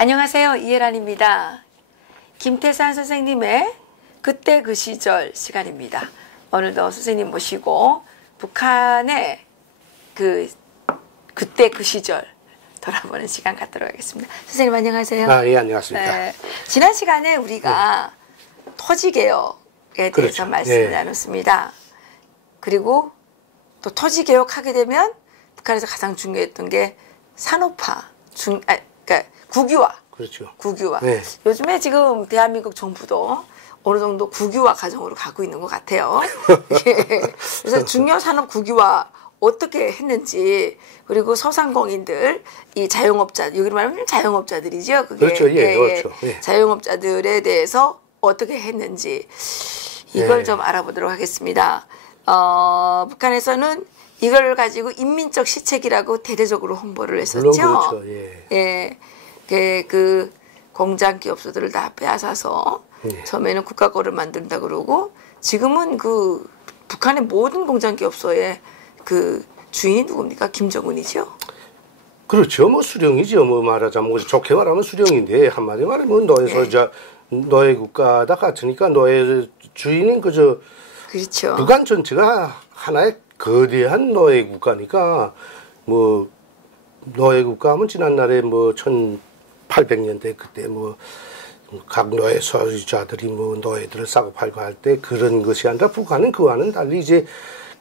안녕하세요. 이혜란입니다. 김태산 선생님의 그때 그 시절 시간입니다. 오늘도 선생님 모시고 북한의 그때 그 시절 돌아보는 시간 갖도록 하겠습니다. 선생님 안녕하세요. 예, 안녕하십니까. 네, 지난 시간에 우리가 토지개혁에 대해서 말씀을 나눴습니다. 그리고 또 토지개혁하게 되면 북한에서 가장 중요했던 게 산업화, 그러니까 국유화. 그렇죠. 국유화. 네. 요즘에 지금 대한민국 정부도 어느 정도 국유화 과정으로 가고 있는 것 같아요. 그래서 중요 산업 국유화 어떻게 했는지, 그리고 소상공인들, 이 자영업자, 여기로 말하면 자영업자들이죠. 그게. 그렇죠. 예, 그렇죠. 예. 자영업자들에 대해서 어떻게 했는지 이걸 좀 알아보도록 하겠습니다. 북한에서는 이걸 가지고 인민적 시책이라고 대대적으로 홍보를 했었죠. 물론 그렇죠. 예. 그 공장 기업소들을 다 빼앗아서 처음에는 국가 거를 만든다 그러고, 지금은 그 북한의 모든 공장 기업소의 그 주인이 누굽니까? 김정은이죠. 그렇죠. 뭐 수령이죠. 뭐 말하자면 좋게 말하면 수령인데, 한마디 말하면 너의 소유자, 너의 국가다 같으니까 너의 주인은 그저 그렇죠. 북한 전체가 하나의 거대한 너의 국가니까, 뭐 너의 국가 하면 지난날에 뭐 1800년대 그때 뭐 각 노예 소유자들이 뭐 노예들을 싸고 팔고 할 때 그런 것이 아니라, 북한은 그와는 달리 이제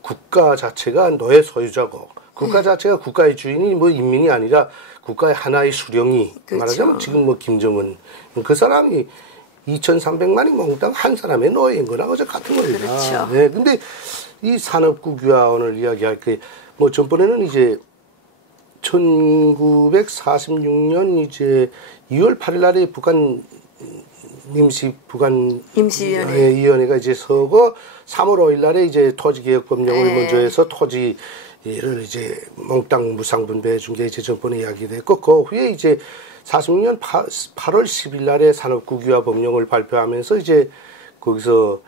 국가 자체가 노예 소유자고, 국가 자체가 국가의 주인이 뭐 인민이 아니라 국가의 하나의 수령이, 그렇죠. 말하자면 지금 뭐 김정은 그 사람이 2300만이 몽땅 한 사람의 노예인 거나 어제 같은 겁니다. 그렇죠. 네, 근데 이 산업국유화 오늘 이야기할 게 뭐 전번에는 이제 1946년 이제 2월 8일 날에 북한 임시위원회가 이제 서고, 3월 5일 날에 이제 토지개혁법령을 먼저 해서 토지를 이제 몽땅 무상분배해 준 게 이제 전번에 이야기됐고, 그 후에 이제 46년 8월 10일 날에 산업국유화 법령을 발표하면서 이제 거기서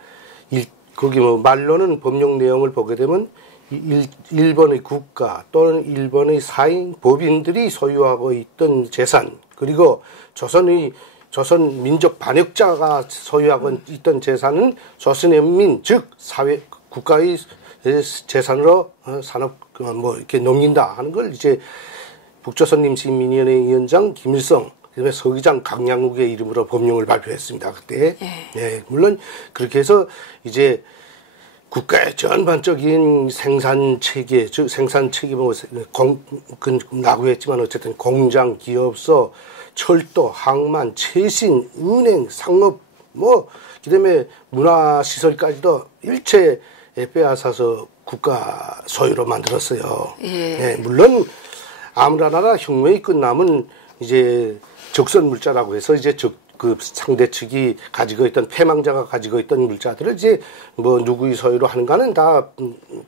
거기 뭐 말로는 법령 내용을 보게 되면 일본의 국가 또는 일본의 사인 법인들이 소유하고 있던 재산, 그리고 조선 민족 반역자가 소유하고 있던 재산은 조선인민, 즉 사회 국가의 재산으로 산업 뭐 이렇게 넘긴다 하는 걸 이제 북조선 임시민위원회 위원장 김일성, 그다음에 서기장 강양욱의 이름으로 법령을 발표했습니다. 그때. 예, 물론 그렇게 해서 이제 국가의 전반적인 생산 체계, 즉 생산 체계 뭐 나고했지만 어쨌든 공장, 기업소, 철도, 항만, 최신, 은행, 상업, 뭐 그다음에 문화시설까지도 일체 빼앗아서 국가 소유로 만들었어요. 예, 물론 아무나 나라 혁명이 끝나면 이제 적선 물자라고 해서 이제 그 상대 측이 가지고 있던, 패망자가 가지고 있던 물자들을 이제 뭐 누구의 소유로 하는가는 다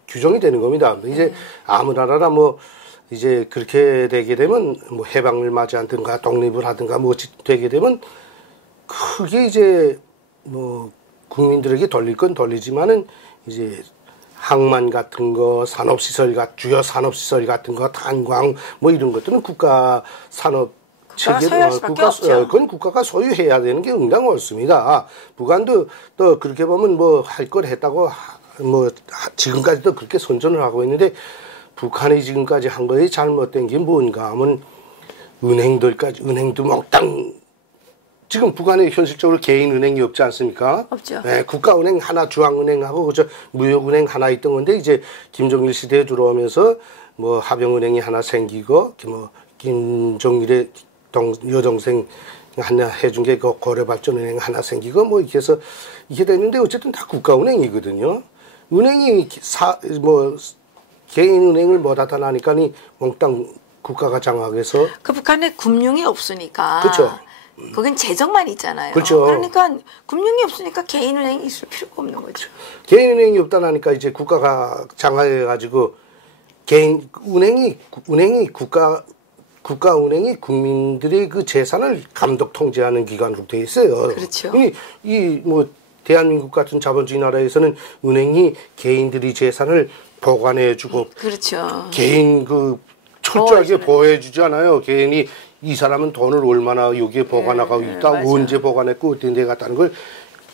규정이 되는 겁니다. 이제 아무 나라나 뭐 이제 그렇게 되게 되면 뭐 해방을 맞이하든가 독립을 하든가 뭐 되게 되면 크게 이제 뭐 국민들에게 돌릴 건 돌리지만은 이제 항만 같은 거, 산업시설, 주요 산업시설 같은 거, 탄광 뭐 이런 것들은 국가 산업 그건 국가가 소유해야 되는 게 응당 옳습니다. 북한도 또 그렇게 보면 뭐 할 걸 했다고 뭐 지금까지도 그렇게 선전을 하고 있는데, 북한이 지금까지 한 거에 잘못된 게 뭔가 하면 은행도 몽땅, 지금 북한에 현실적으로 개인 은행이 없지 않습니까? 없죠. 네, 국가은행 하나, 중앙은행하고 그저 무역은행 하나 있던 건데, 이제 김정일 시대에 들어오면서 뭐 하병은행이 하나 생기고, 뭐 김정일의 여동생 하나 해준 게 그 고려발전은행 하나 생기고 뭐 이렇게 해서 이게 됐는데, 어쨌든 다 국가은행이거든요. 은행이 개인 은행을 못 하다 나니까니 몽땅 국가가 장악해서. 그 북한에 금융이 없으니까. 그렇죠. 거긴 재정만 있잖아요. 그렇죠. 그러니까 금융이 없으니까 개인 은행이 있을 필요가 없는 거죠. 개인 은행이 없다 나니까 이제 국가가 장악해가지고 개인 은행이 국가은행이 국민들의 그 재산을 감독 통제하는 기관으로 되어 있어요. 그렇죠. 이 뭐 대한민국 같은 자본주의 나라에서는 은행이 개인들이 재산을 보관해주고, 그렇죠. 개인 그 철저하게 보호해주지 않아요. 괜히 이 사람은 돈을 얼마나 여기에 보관하고 있다, 맞아요. 언제 보관했고 어떤 데 갔다는 걸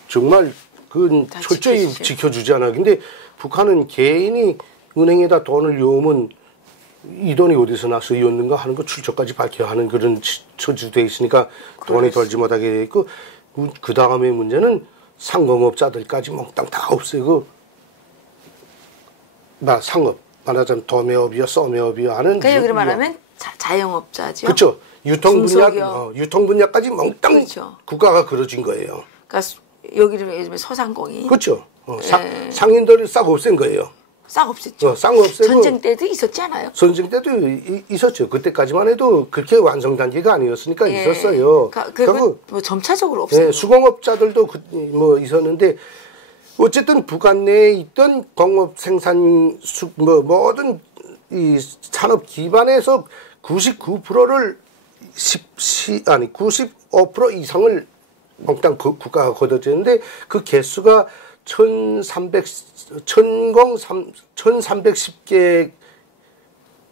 정말 그 철저히 지켜주지 않아요. 근데 북한은 개인이 은행에다 돈을 넣으면 이 돈이 어디서 나서 이었는가 하는 거 출처까지 밝혀야 하는 그런 처지돼 있으니까 돈이 돌지 못하게 돼 있고, 그 다음에 문제는 상공업자들까지 몽땅 다 없애고 상업 말하자면 도매업이요 소매업이요 하는 그러니까 여기로 말하면 자영업자죠. 그렇죠. 유통 분야까지 몽땅 그렇죠. 국가가 그려진 거예요. 그러니까 여기를 요즘에 소상공인 그렇죠. 상인들을 싹 없앤 거예요. 싹 없앴죠. 싹 없애고 전쟁 때도 있었지 않아요? 전쟁 때도 있었죠. 그때까지만 해도 그렇게 완성 단계가 아니었으니까 있었어요. 그리고 뭐 점차적으로 없어요. 수공업자들도 뭐 있었는데 어쨌든 북한 내에 있던 공업 생산 모든 이 산업 기반에서 99%를 95% 이상을 몽땅 국가가 거둬지는데 그 개수가 1310개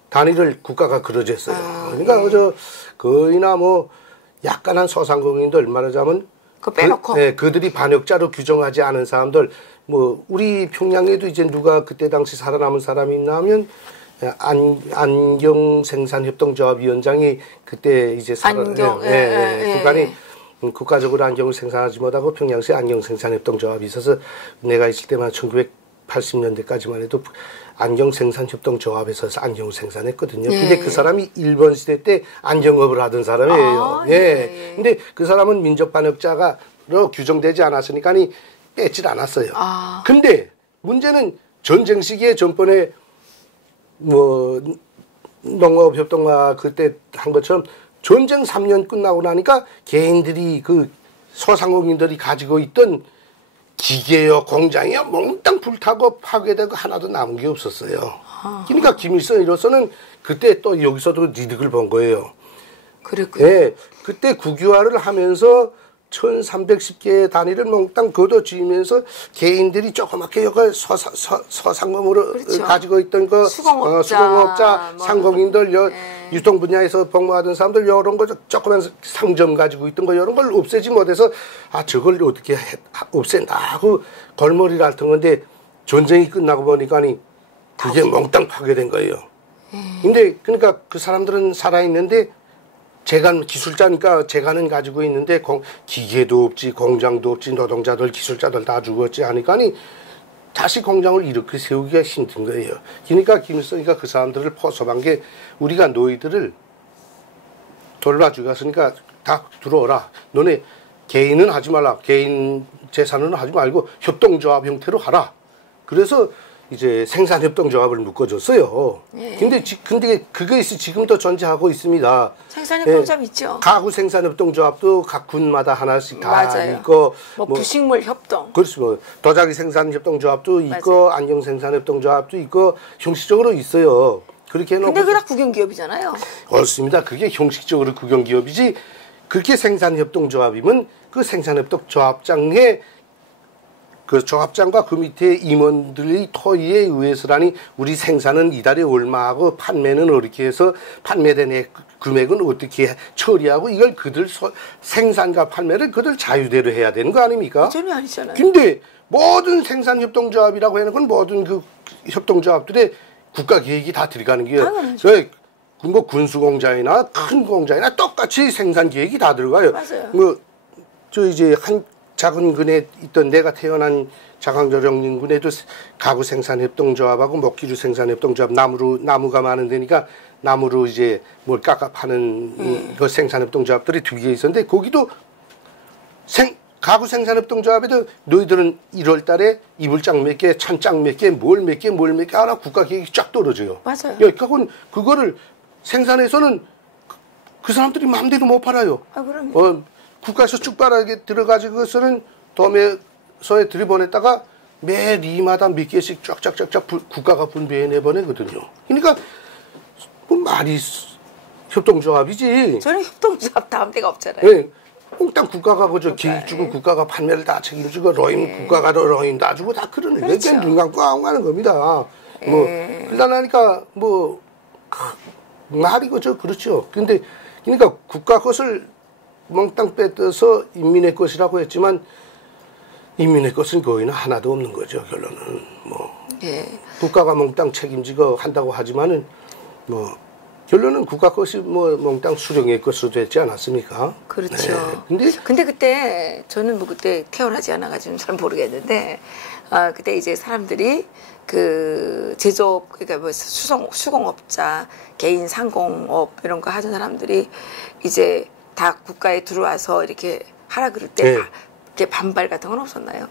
단위를 국가가 그려졌어요. 그러니까 거의나 뭐 약간한 소상공인들 말하자면 그거 빼놓고 그들이 반역자로 규정하지 않은 사람들, 뭐 우리 평양에도 이제 누가 그때 당시 살아남은 사람이 있나 하면 안경생산협동조합 위원장이 그때 이제 북한이 국가적으로 안경을 생산하지 못하고 평양시에 안경생산협동조합이 있어서 내가 있을 때만 1980년대까지만 해도 안경생산협동조합에서 안경을 생산했거든요. 근데 그 사람이 일본 시대 때 안경업을 하던 사람이에요. 근데 그 사람은 민족 반역자로 규정되지 않았으니까 뺏질 않았어요. 근데 문제는 전쟁 시기에 전번에 뭐 농업협동화 그때 한 것처럼 전쟁 3년 끝나고 나니까 개인들이 그 소상공인들이 가지고 있던 기계요, 공장이요, 몽땅 불타고 파괴되고 하나도 남은 게 없었어요. 그러니까 김일성으로서는 그때 또 여기서도 이득을 본 거예요. 그랬군요. 그때 국유화를 하면서 1310개 단위를 몽땅 걷어쥐면서 개인들이 조그맣게 여기 소상공으로 가지고 있던 수공업자 상공인들, 유통 분야에서 복무하던 사람들, 이런 거 조그만 상점 가지고 있던 거, 이런 걸 없애지 못해서, 저걸 어떻게 없앤다 하고 골머리를 앓던 건데, 전쟁이 끝나고 보니까 그게 몽땅 파괴된 거예요. 근데, 그러니까 그 사람들은 살아있는데, 기술자니까 재간은 가지고 있는데 기계도 없지, 공장도 없지, 노동자들, 기술자들 다 죽었지 하니까 다시 공장을 이렇게 세우기가 힘든 거예요. 그러니까 김일성이가 그 사람들을 포섭한 게, 우리가 너희들을 돌봐주겠으니까 다 들어오라. 너네 개인은 하지 말라. 개인 재산은 하지 말고 협동조합 형태로 하라. 그래서 이제 생산협동조합을 묶어줬어요. 근데 그것이 지금도 존재하고 있습니다. 생산협동조합 있죠. 가구 생산협동조합도 각 군마다 하나씩 다 있고, 뭐 부식물 협동, 그렇죠. 도자기 생산협동조합도 있고, 안경 생산협동조합도 있고, 형식적으로 있어요. 그렇게 해놓고. 근데 그게 다 국영기업이잖아요. 그렇습니다. 그게 형식적으로 국영기업이지. 그렇게 생산협동조합이면 그 생산협동조합장에 그 조합장과 그 밑에 임원들의 토의에 의해서라니, 우리 생산은 이달에 얼마하고 판매는 어떻게 해서 판매된 금액은 어떻게 처리하고, 이걸 그들 생산과 판매를 그들 자유대로 해야 되는 거 아닙니까? 전혀 아니잖아요. 근데 모든 생산협동조합이라고 해놓고 모든 그 협동조합들의 국가 계획이 다 들어가는 게, 뭐 군수공장이나 큰 공장이나 똑같이 생산 계획이 다 들어가요. 맞아요. 이제 작은 군에 있던 내가 태어난 자강조령군에도 가구 생산협동조합하고 먹기류 생산협동조합, 나무가 많은 데니까 나무로 이제 뭘 깎아 파는 그 생산협동조합들이 2개 있었는데, 거기도 가구 생산협동조합에도 너희들은 1월 달에 이불장 몇 개, 찬장 몇 개, 뭘 몇 개 하나 국가 계획이 쫙 떨어져요. 맞아요. 그거를 생산해서는 그 사람들이 마음대로 못 팔아요. 그럼요. 국가에서 쭉 빨아게 들어가지고서는 도매소에 들이보냈다가 매 리마다 몇 개씩 쫙쫙쫙쫙 국가가 분배해 보내거든요. 그러니까 뭐 말이 협동조합이지. 저는 협동조합 다음 데가 없잖아요. 몽땅 국가가 그저 기획 주고 국가가 판매를 다 책임지고 국가가 로임 다 주고 다 그러는 게 눈 감고 아웅 하는 겁니다. 그러다 나니까 말이 그저 그렇죠. 근데 그러니까 국가 것을 몽땅 뺏어서 인민의 것이라고 했지만 인민의 것은 거의는 하나도 없는 거죠. 결론은 뭐 예. 국가가 몽땅 책임지고 한다고 하지만은 뭐 결론은 국가 것이 뭐 몽땅 수령의 것으로 됐지 않았습니까? 그렇죠. 네. 근데 그때 저는 뭐 그때 태어나지 않아가지고 잘 모르겠는데 그때 이제 사람들이 그 제조업 그러니까 뭐 수공업자, 개인 상공업 이런 거 하는 사람들이 이제 다 국가에 들어와서 이렇게 하라 그럴 때 네. 이렇게 반발 같은 건 없었나요?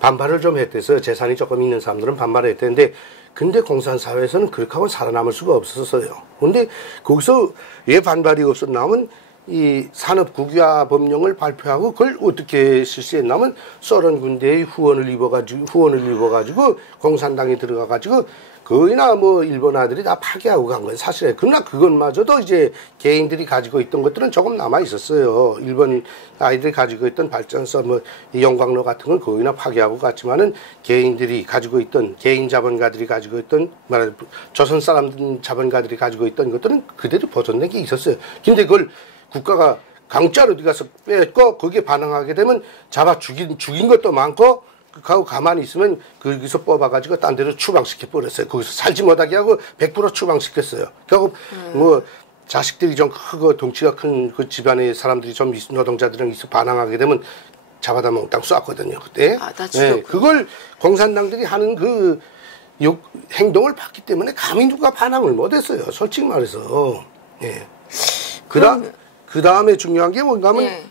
반발을 좀 했대서 재산이 조금 있는 사람들은 반발을 했대는데 근데 공산사회에서는 그렇게 하고 살아남을 수가 없었어요. 근데 거기서 왜 반발이 없었냐면 이 산업국유화 법령을 발표하고 그걸 어떻게 실시했냐면 소련 군대의 후원을 입어가지고 공산당이 들어가가지고 거의나 뭐 일본 아들이 다 파괴하고 간 거예요. 사실은. 그러나 그것마저도 이제 개인들이 가지고 있던 것들은 조금 남아 있었어요. 일본 아이들이 가지고 있던 발전소 뭐 영광로 같은 건 거의나 파괴하고 갔지만은 개인들이 가지고 있던 개인 자본가들이 가지고 있던 말하자면 조선 사람 자본가들이 가지고 있던 것들은 그대로 보존된 게 있었어요. 근데 그걸 국가가 강짜로 어디 가서 뺏고 거기에 반항하게 되면 잡아 죽인 것도 많고 하고 가만히 있으면 거기서 뽑아가지고 딴 데로 추방시켜 버렸어요. 거기서 살지 못하게 하고 100% 추방시켰어요. 그리고 뭐 자식들이 좀 크고 덩치가 큰 그 집안의 사람들이 좀 노동자들이랑 있어 반항하게 되면 잡아다 몽땅 쐈거든요. 그때. 네, 그걸 공산당들이 하는 그 행동을 봤기 때문에 감히 누가 반항을 못했어요. 솔직히 말해서. 예. 그 다음에 중요한 게 뭔가면 예.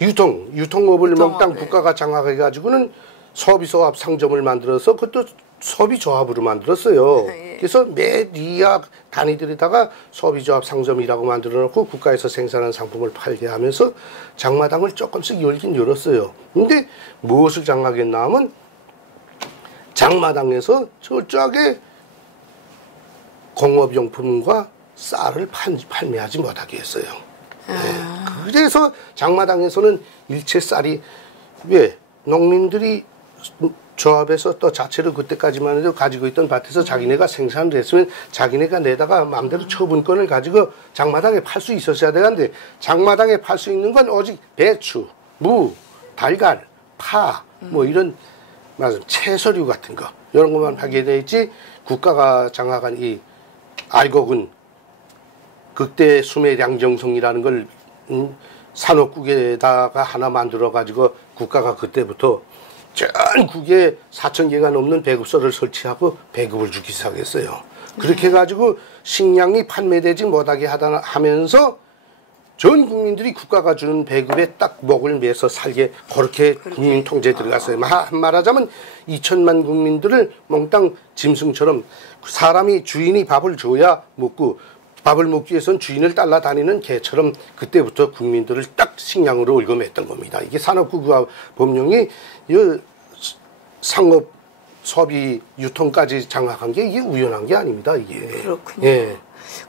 유통업을 몽땅 국가가 장악해가지고는 소비조합 상점을 만들어서 그것도 소비조합으로 만들었어요. 예. 그래서 매 리약 단위들에다가 소비조합 상점이라고 만들어 놓고 국가에서 생산한 상품을 팔게 하면서 장마당을 조금씩 열긴 열었어요. 근데 무엇을 장악했나 하면 장마당에서 철저하게 공업용품과 쌀을 판매하지 못하게 했어요. 네. 그래서 장마당에서는 일체 쌀이 왜 농민들이 조합에서 또 자체로 그때까지만 해도 가지고 있던 밭에서 자기네가 생산을 했으면 자기네가 내다가 마음대로 처분권을 가지고 장마당에 팔 수 있었어야 되는데 장마당에 팔 수 있는 건 오직 배추, 무, 달걀, 파 뭐 이런 채소류 같은 거 이런 것만 하게 돼 있지 국가가 장악한 이 알곡은 극대 수매 양정성이라는 걸 산업국에다가 하나 만들어 가지고 국가가 그때부터 전국에 4,000개가 넘는 배급소를 설치하고 배급을 주기 시작했어요. 그렇게 해가지고 식량이 판매되지 못하게 하면서 전 국민들이 국가가 주는 배급에 딱 목을 매서 살게 그렇게 국민 통제에 들어갔어요. 말하자면 2천만 국민들을 몽땅 짐승처럼 사람이 주인이 밥을 줘야 먹고 밥을 먹기 위해서는 주인을 따라다니는 개처럼 그때부터 국민들을 딱 식량으로 얽어맸던 겁니다. 이게 산업국유화 법령이 상업, 소비, 유통까지 장악한 게 이게 우연한 게 아닙니다. 이게. 그렇군요. 예.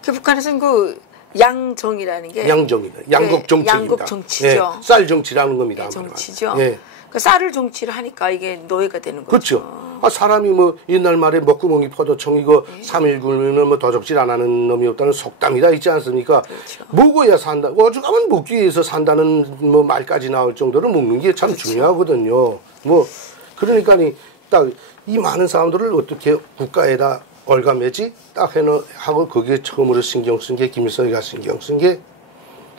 그 북한에서는 그 양정이라는 게 양정이다. 양국 정치입니다. 양국 정치죠. 예. 쌀 정치라는 겁니다. 네, 정치죠. 예. 그 쌀을 정치를 하니까 이게 노예가 되는 거죠. 그렇죠. 사람이 뭐 옛날 말에 먹구멍이 포도청이고 3일 굶으면 뭐 도적질 안 하는 놈이 없다는 속담이 다 있지 않습니까? 그렇죠. 먹어야 산다. 오죽하면 먹기 위해서 산다는 뭐 말까지 나올 정도로 먹는 게 참 그렇죠. 중요하거든요. 뭐 그러니까 딱 이 많은 사람들을 어떻게 국가에다 올가매지 딱 하고 거기에 처음으로 신경 쓴 게 김일성이가 신경 쓴 게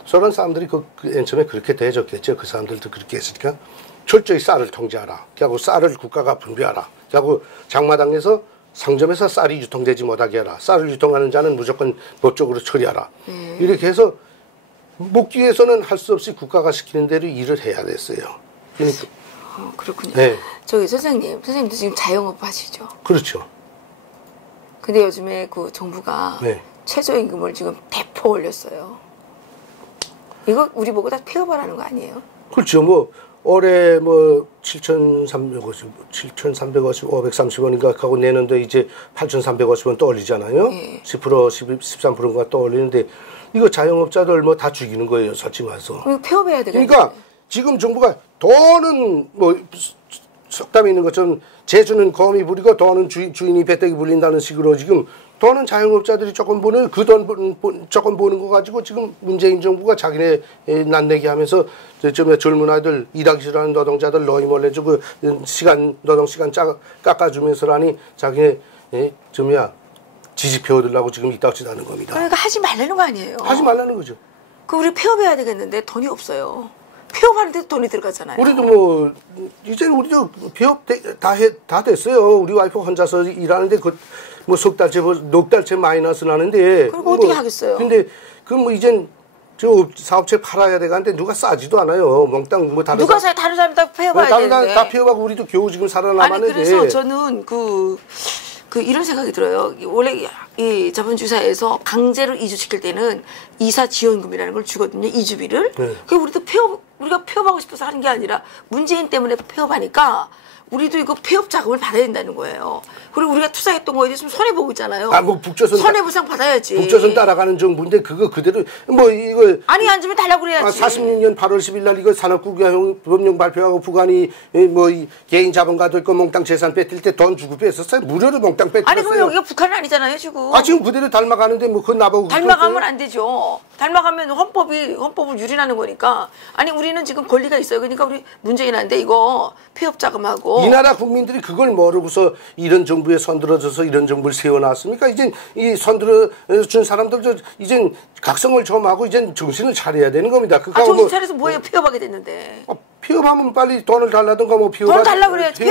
소련 사람들이 맨 처음에 그렇게 대해줬겠죠. 그 사람들도 그렇게 했으니까 철저히 쌀을 통제하라. 그리고 쌀을 국가가 분배하라. 그리고 장마당에서 상점에서 쌀이 유통되지 못하게 하라. 쌀을 유통하는 자는 무조건 법적으로 처리하라. 이렇게 해서 먹기 위해서는 할 수 없이 국가가 시키는 대로 일을 해야 됐어요. 그러니까. 그렇군요. 네. 저기 선생님도 지금 자영업 하시죠? 그렇죠. 근데 요즘에 그 정부가 네. 최저임금을 지금 대폭 올렸어요. 이거 우리 보고 다 폐업하라는 거 아니에요? 그렇죠. 뭐 올해 뭐 7,350, 530원인가 하고 내년도 이제 8,350원 또 올리잖아요. 예. 10%, 13%인가 또 올리는데 이거 자영업자들 뭐 다 죽이는 거예요. 솔직히 말해서. 이거 폐업해야 되겠네. 그러니까 지금 정부가 돈은 뭐 속담에 있는 것처럼 재주는 거미 부리고 돈은 주인이 배때기 불린다는 식으로 지금 돈은 자영업자들이 조금 버는 그 돈 조금 버는 거 가지고 지금 문재인 정부가 자기네 난내기 하면서 좀 젊은 아이들 일하기 싫어하는 노동자들 너희 몰래 주고 노동 시간 깎아주면서라니 자기네 지지표 얻으려고 지금 이따오치도 하는 겁니다. 그러니까 하지 말라는 거 아니에요. 하지 말라는 거죠. 그 우리 폐업해야 되겠는데 돈이 없어요. 폐업하는데도 돈이 들어가잖아요. 우리도 뭐 이제 우리도 폐업 다 됐어요. 우리 와이프 혼자서 일하는데 뭐 석 달째 넉 달째 마이너스 나는데. 그럼 어떻게 하겠어요? 근데 그 뭐 이젠 저 사업체 팔아야 되는데 누가 싸지도 않아요. 몽땅 뭐 다른 누가 사요? 다른 사람 다 폐업해야 되는데. 다 폐업하고 우리도 겨우 지금 살아남았는데. 아니 그래서 저는 그 이런 생각이 들어요. 원래 이 자본주의사에서 강제로 이주시킬 때는 이사 지원금이라는 걸 주거든요. 이주비를. 네. 그 우리가 폐업하고 싶어서 하는 게 아니라 문재인 때문에 폐업하니까 우리도 이거 폐업 자금을 받아야 된다는 거예요. 그리고 우리가 투자했던 거에 대해서 손해보고 있잖아요. 뭐 북조선 손해보상 받아야지. 북조선 따라가는 정부인데 그거 그대로 뭐 이거 아니 안 주면 달라고 그래야지. 46년 8월 10일 날 이거 산업국유화 법령 발표하고 북한이 뭐 개인 자본가도 있고 몽땅 재산 뺏길 때 돈 주고 뺐었어요. 무료로 몽땅 뺏겼어요. 아니 그럼 여기가 북한은 아니잖아요 지금. 지금 그대로 닮아가는데 뭐 그건 나보고 닮아가면 안 되죠. 닮아가면 헌법을 유린하는 거니까. 아니 우리는 지금 권리가 있어요. 그러니까 우리 문재인한테 이거 폐업 자금하고. 이 나라 국민들이 그걸 모르고서 이런 정부에 손들어져서 이런 정부를 세워놨습니까? 이젠 이 손들어준 사람들도 이젠 각성을 좀 하고 이젠 정신을 차려야 되는 겁니다. 정신 차려서 뭐예요? 폐업하게 됐는데. 폐업하면 빨리 돈을 달라든가 뭐 돈 달라 그래야지.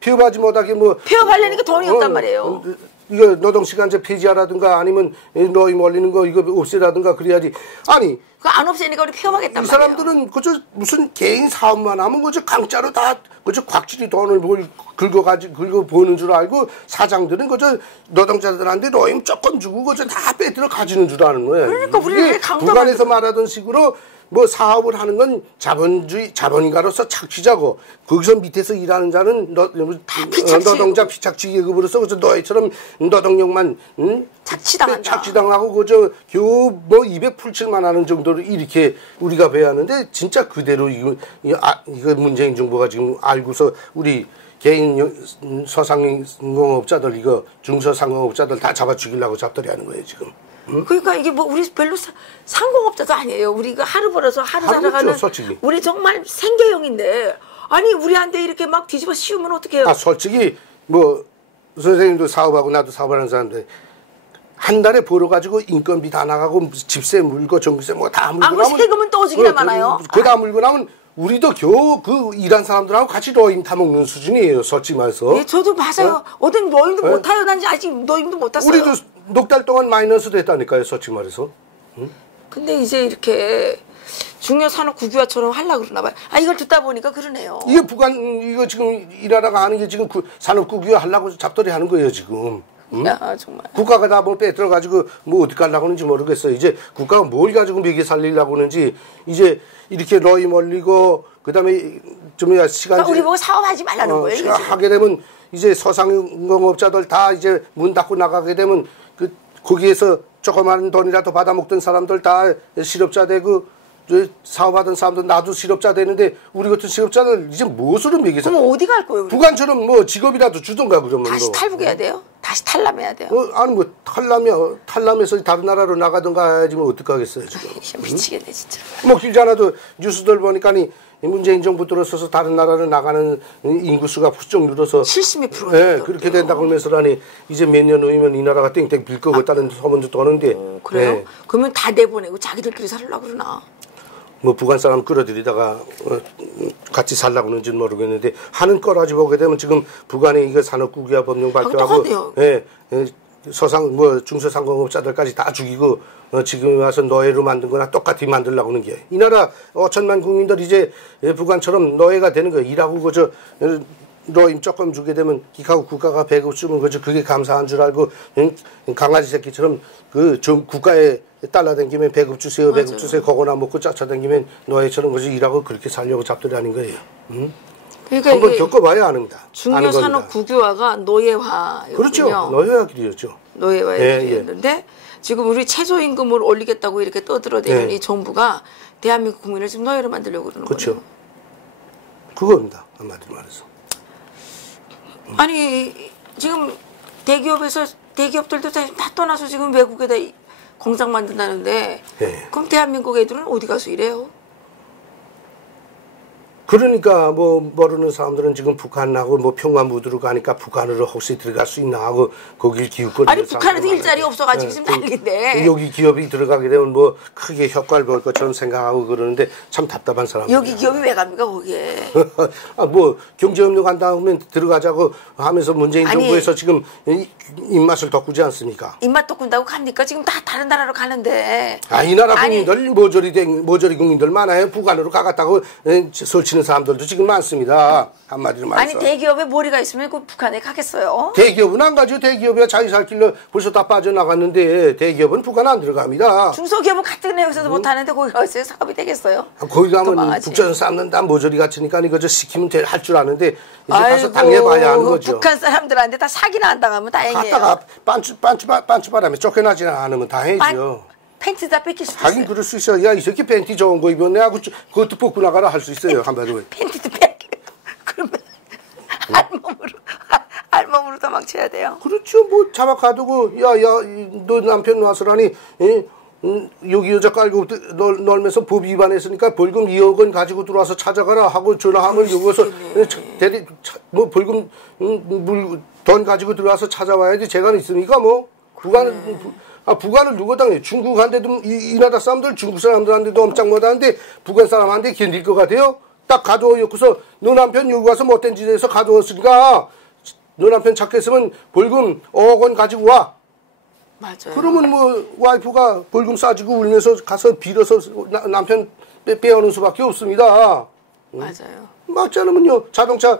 폐업하지 못하게 뭐 폐업하려니까 돈이 없단 말이에요. 이거 노동시간제 폐지하라든가 아니면 너희 몰리는 거 이거 없애라든가 그래야지. 아니 그거 안 없애니까 우리 폐업하겠단 말이에요. 이 사람들은 그저 무슨 개인 사업만 하면 그저 강짜로 다 그저 곽질이 돈을 긁어 버는 줄 알고 사장들은 그저 노동자들한테 노임 조금 주고 그저 다 빼들어 가지는 줄 아는 거예요. 그러니까 우리는 북한에서 말하던 식으로 뭐 사업을 하는 건 자본가로서 착취자고 거기서 밑에서 일하는 자는 노동자 피착취 계급으로서 그저 너희처럼 노동력만 착취당하고 그저 겨우 뭐 200풀칠만 하는 정도로 이렇게 우리가 배야 하는데 진짜 그대로 이거 문재인 정부가 지금 알고서 우리 개인 소상공업자들 이거 중소상공업자들 다 잡아 죽이려고 잡들이 하는 거예요 지금. 그러니까 이게 뭐 우리 별로 상공업자도 아니에요. 우리가 하루 벌어서 하루 살아가는 우리 정말 생계형인데 아니 우리한테 이렇게 막 뒤집어 씌우면 어떡해요? 솔직히 뭐 선생님도 사업하고 나도 사업하는 사람들 한 달에 벌어가지고 인건비 다 나가고 집세 물고 전기세 뭐 다 물고 나면 세금은 떠오지기나 많아요. 그다 물고 나면 우리도 겨우 그 일한 사람들하고 같이 노임 타먹는 수준이에요. 솔직히 말해서. 예, 저도 맞아요. 어떤 노임도 못 타요. 난 아직 노임도 못 탔어요. 우리도 넉 달 동안 마이너스 됐다니까요. 솔직히 말해서. 응? 근데 이제 이렇게 중요산업 국유화처럼 하려고 그러나 봐요. 이걸 듣다 보니까 그러네요. 이게 북한 이거 지금 일하다가 하는 게 지금 산업 국유화 하려고 잡돌이 하는 거예요 지금. 응? 야 정말. 국가가 다 뭐 빼들어가지고 뭐 어디 가려고 하는지 모르겠어요. 이제 국가가 뭘 가지고 먹여 살리려고 하는지 이제 이렇게 너희 몰리고 그다음에 좀 시간 그러니까 우리 보고 사업하지 말라는 거예요. 하게 되면 이제 소상공업자들 다 이제 문 닫고 나가게 되면 그 거기에서 조그마한 돈이라도 받아먹던 사람들 다 실업자 되고 사업하던 사람들 나도 실업자 되는데 우리 같은 실업자들 이제 무엇으로 먹여서 그럼 어디 갈 거예요? 북한처럼 뭐 직업이라도 주던가 그러면 다시 탈북해야 돼요? 다시 탈남해야 돼요? 아니 뭐 탈남해서 다른 나라로 나가던가 해야지 뭐 어떡하겠어요 지금. 미치겠네 진짜. 뭐 길지 않아도 뉴스들 보니까니 문재인 정부 들어서서 다른 나라로 나가는 인구수가 부쩍 늘어서 70몇 프로. 네, 그렇게 된다고 하면서라니 이제 몇 년 후이면 이 나라가 땡땡 빌 것 같다는 소문도 떠는데. 그래요? 네. 그러면 다 내보내고 자기들끼리 살려고 그러나? 뭐 북한 사람 끌어들이다가 같이 살라고 하는지는 모르겠는데 하는 거라지 보게 되면 지금 북한에 이거 산업국유화 법령 발표하고 중소상공업자들까지 다 죽이고 지금 와서 노예로 만든 거나 똑같이 만들려고 하는 게 이 나라 5천만 국민들 이제 북한처럼 노예가 되는 거예요. 일하고 그저 노임 조금 주게 되면 기하고 국가가 배급 주면 그저 그게 감사한 줄 알고 강아지 새끼처럼 그 좀 국가에 딸라댕기면 배급 주세요 배급 주세요 거거나 먹고 쫓아다니면 노예처럼 그저 일하고 그렇게 살려고 잡들이 하는 거예요. 그러니까 한번 겪어봐야 아는다. 중요 산업 국유화가 노예화였군요. 그렇죠. 노예화 길이었죠. 노예화 길이었는데 지금 우리 최저임금을 올리겠다고 이렇게 떠들어대는 이 정부가 대한민국 국민을 지금 노예로 만들려고 그러는 그렇죠. 거예요. 그겁니다. 한마디로 말해서. 아니 지금 대기업들도 다 떠나서 지금 외국에다 공장 만든다는데 예. 그럼 대한민국 애들은 어디 가서 일해요? 그러니까 뭐 모르는 사람들은 지금 북한하고 뭐 평화무드로 가니까 북한으로 혹시 들어갈 수 있나 하고 거길 기웃거리는. 아니 북한에도 일자리 없어가지고 지금 난리인데. 여기 기업이 들어가게 되면 뭐 크게 효과를 볼 것처럼 생각하고 그러는데 참 답답한 사람. 여기 기업이 왜 갑니까 거기에? 아, 뭐 경제협력 한다 하면 들어가자고 하면서 문재인 정부에서 지금 입맛을 돋구지 않습니까? 입맛 돋군다고 갑니까? 지금 다 다른 나라로 가는데. 아, 이 나라 국민들 모조리 국민들 많아요. 북한으로 가갔다고 설치는 사람들도 지금 많습니다. 한마디로 말해서. 아니 대기업에 머리가 있으면 그 북한에 가겠어요? 대기업은 안 가죠. 대기업이야 자기 살 길로 벌써 다 빠져나갔는데 대기업은 북한 안 들어갑니다. 중소기업은 같은 회사도 못하는데 거기 가서 사업이 되겠어요? 거기 가면 국전 쌓는다 모조리 같으니까 이거 저 시키면 할 줄 아는데 이제 가서 당해봐야 하는 거죠. 북한 사람들한테 다 사기나 안 당하면 다행이에요. 갔다가 빤추바람에 쫓겨나지 않으면 다행이죠. 팬티 다 뺏길 수도 하긴 있어요. 그럴 수 있어요. 야, 이 새끼 팬티 좋은 거 입었네 하고 그것도 벗고 나가라 할 수 있어요. 한마디로. 팬티도 뺏겨. 그러면 알몸으로 도망쳐야 돼요. 그렇죠. 뭐 잡아 가두고 너 남편 와서라니 여기 여자 깔고 놀면서 법 위반했으니까 벌금 2억 원 가지고 들어와서 찾아가라 하고 전화하면 여기서 뭐 벌금 돈 가지고 들어와서 찾아와야지. 제가 있으니까 뭐 북한을 누가 당해? 중국한테도 이 나라 사람들 중국 사람들한테도 엄청 못하는데 북한 사람한테 견딜 것 같아요? 딱 가져오고서 너 남편 여기 와서 못된 짓에서 가져왔으니까 너 남편 찾겠으면 벌금 5억 원 가지고 와. 맞아요. 그러면 뭐 와이프가 벌금 싸지고 울면서 가서 빌어서 남편 빼오는 수밖에 없습니다. 맞아요. 맞지 않으면요 자동차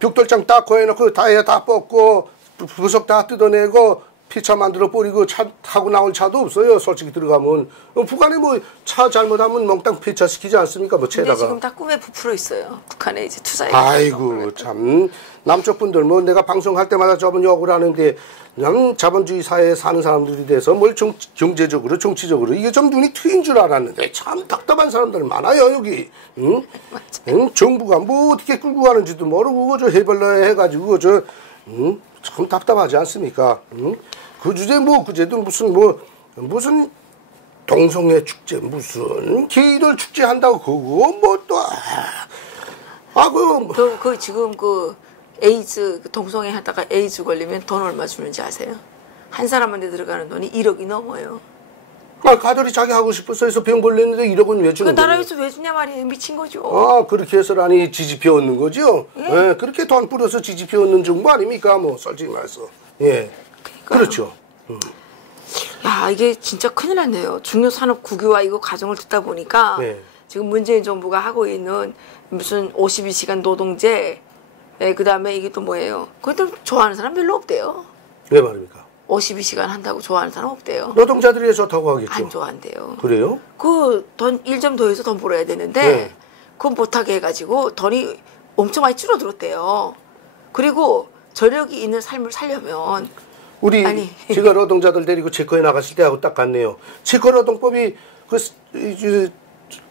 벽돌장 딱 거해놓고 타이어 다 뽑고 부속 다 뜯어내고 피차 만들어 버리고 차 타고 나올 차도 없어요. 솔직히 들어가면 북한에 뭐 차 잘못하면 몽땅 폐차시키지 않습니까? 뭐 근데 채다가. 지금 다 꿈에 부풀어 있어요. 북한에 이제 투자해. 아이고 참 남쪽 분들 뭐 내가 방송할 때마다 저번 욕을 하는데 그냥 자본주의 사회에 사는 사람들이 돼서 뭘 경제적으로 정치적으로 이게 좀 눈이 트인 줄 알았는데 참 답답한 사람들 많아요 여기. 응? 정부가 뭐 어떻게 끌고 가는지도 모르고 그저 해발라 해가지고 참 답답하지 않습니까? 그 주제 뭐 그제도 무슨 동성애 축제 무슨 게이들 축제 한다고 그거 뭐 또 그 지금 그 에이즈 동성애 하다가 에이즈 걸리면 돈 얼마 주는지 아세요? 한 사람한테 들어가는 돈이 1억이 넘어요. 가들이 자기 하고 싶어서 해서 병 걸렸는데 1억 원 왜 주는 거예요? 그 나라에서 왜 주냐 말이에요. 미친 거죠. 그렇게 해서라니 지지표 얻는 거죠. 예. 그렇게 돈 뿌려서 지지표 얻는 정부 아닙니까? 뭐 솔직히 말해서. 예. 그렇죠. 야 이게 진짜 큰일 났네요. 중요산업 국유화 이거 과정을 듣다 보니까 네. 지금 문재인 정부가 하고 있는 무슨 52시간 노동제 그다음에 이게 또 뭐예요? 그것도 좋아하는 사람 별로 없대요. 왜 말입니까? 52시간 한다고 좋아하는 사람 없대요. 노동자들이 좋다고 하겠죠. 안 좋아한대요. 그래요? 그 돈 1점 더해서 돈 벌어야 되는데 네. 그건 못하게 해가지고 돈이 엄청 많이 줄어들었대요. 그리고 저력이 있는 삶을 살려면 우리 제가 노동자들 데리고 체코에 나갔을 때하고 딱 같네요. 체코 노동법이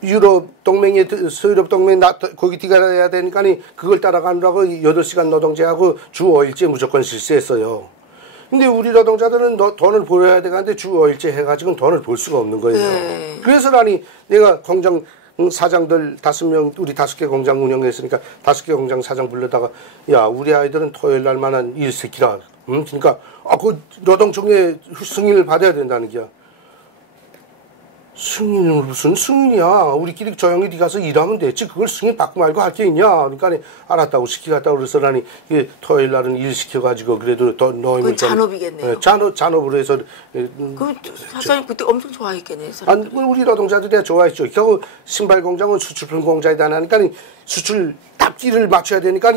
유럽 동맹에 서유럽 동맹 거기 들어가야 되니까 그걸 따라가느라고 8시간 노동제하고 주 5일제 무조건 실시했어요. 근데 우리 노동자들은 돈을 벌어야 되는데 주 5일제 해가지고 돈을 벌 수가 없는 거예요. 네. 그래서 내가 공장 사장들 5명 우리 5개 공장 운영했으니까 5개 공장 사장 불러다가 야 우리 아이들은 토요일 날만한 일 시키라. 그러니까 그 노동청의 승인을 받아야 된다는 게야. 승인은 무슨 승인이야. 우리끼리 조용히 네 가서 일하면 됐지. 그걸 승인 받고 말고 할 게 있냐. 그러니까 알았다고 시키겠다고 그래서라니 토요일 날은 일 시켜가지고 그래도 더 노임을 그건 잔업이겠네요. 잔업으로 해서. 그럼 사장님 그때 엄청 좋아했겠네요. 우리 노동자들이 좋아했죠. 결국 신발 공장은 수출품 공장이다 하니까 수출 답기를 맞춰야 되니까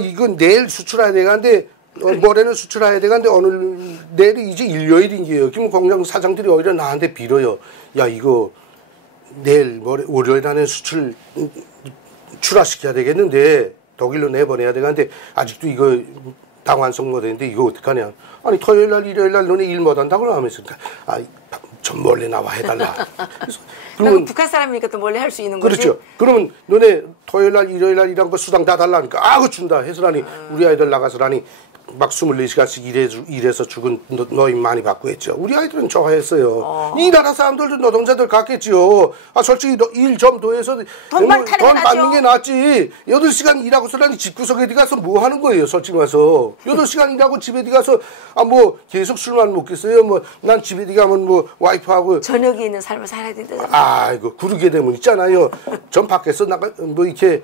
이건 내일 수출해야 되는데 모레는 수출해야 되는데 오늘 내일이 이제 일요일인게요. 그럼 공장 사장들이 오히려 나한테 빌어요. 야 이거 내일 모레 월요일 안에 수출 출하시켜야 되겠는데 독일로 내보내야 되는데 아직도 이거 당 완성 못했는데 이거 어떡하냐. 아니 토요일 날 일요일 날 너네 일 못한다고 하면서 좀 멀리 나와 해달라. 그래서 그러면 북한 사람이니까 또 멀리 할 수 있는 거지. 그렇죠. 그러면 너네 토요일 날 일요일 날 이런 거 수당 다 달라니까 그거 준다 해서라니 우리 아이들 나가서라니 막 24시간씩 일해서 죽은 노임 많이 받고 했죠. 우리 아이들은 좋아했어요. 이 나라 사람들도 노동자들 갔겠지요. 아 솔직히 일 좀 더 해서 돈 받는 게 낫지. 8시간 일하고서라니 집구석에 가서 뭐 하는 거예요. 솔직히 말해서 8시간 일하고 집에 가서 뭐 계속 술만 먹겠어요. 뭐 난 집에 가면 뭐 와이프하고 저녁에 있는 삶을 살아야 된다잖아요. 아이고 그러게 되면 있잖아요. 전 밖에서 나가 뭐 이렇게